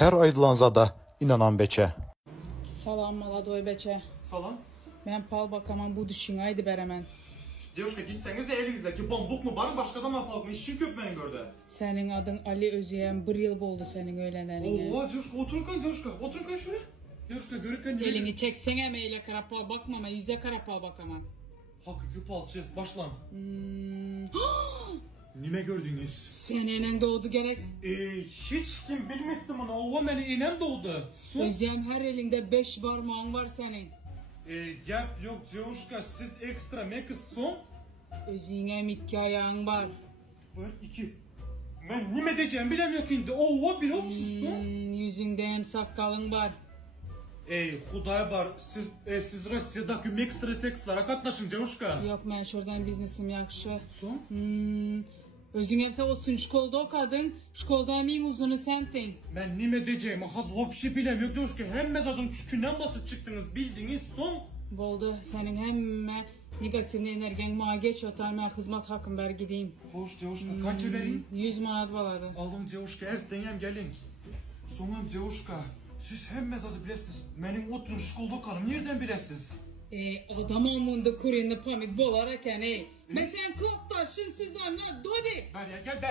Her aydılanzada inanan beçe. Salam Maladoy beçe. Salam. Ben pal bakaman bu düşünaydı beremen. Девушка gitseniz de elinizdeki bombuk mu var başka da mı yapalım? İşin köpmeyin gördü. Senin adın Ali Özyeğen, 1 yıl oldu senin öğlenenine. Oo девушка oturun kan девушка. Oturun kan şöyle. Девушка görürken Elini çeksene meyle karapal bakmama, yüze karapal bakaman. Hakiki palçı başlan. Nime gördünüz? Senenin doğdu gerek. Hiç kim bilmektim onu. Ova beni inem doğdu. Özyeğen her elinde 5 parmağın var senin. Gap yok девушка siz ekstra mekis son. Özyeğen 2 ayağın var. 1, 2. Ben nime diyeceğim bilemiyorum şimdi. Ova bir hopsuz son. Yüzünde hem sakalın var. Huday var. Siz Rusya'daki ekstra sekslara katlaşın девушка. Yok ben şuradan biznesim yakşı. Son? Özün hepsi olsun şkolda o kadın. Şkolda emin uzunu sentin. Ben nime diyeceğim? Az vopşi bilemiyorum девушка. Hem mezadın çükünden basıp çıktınız bildiniz son. Boldu senin hemme negatif energen mağa geç otar ben hizmet hakkım ver gideyim. Hoş девушка. Kaça vereyim? 100 manat baladı. Alın девушка. Ertenen gelin. Sonum девушка. Siz hem mezadı bilesiniz. Benim oturun şkolda kalım. Nereden bilesiniz? Adam amında kurinli pamit bolarak yani. Mesela klastaşın siz anla dodi. Ver ya gel ver.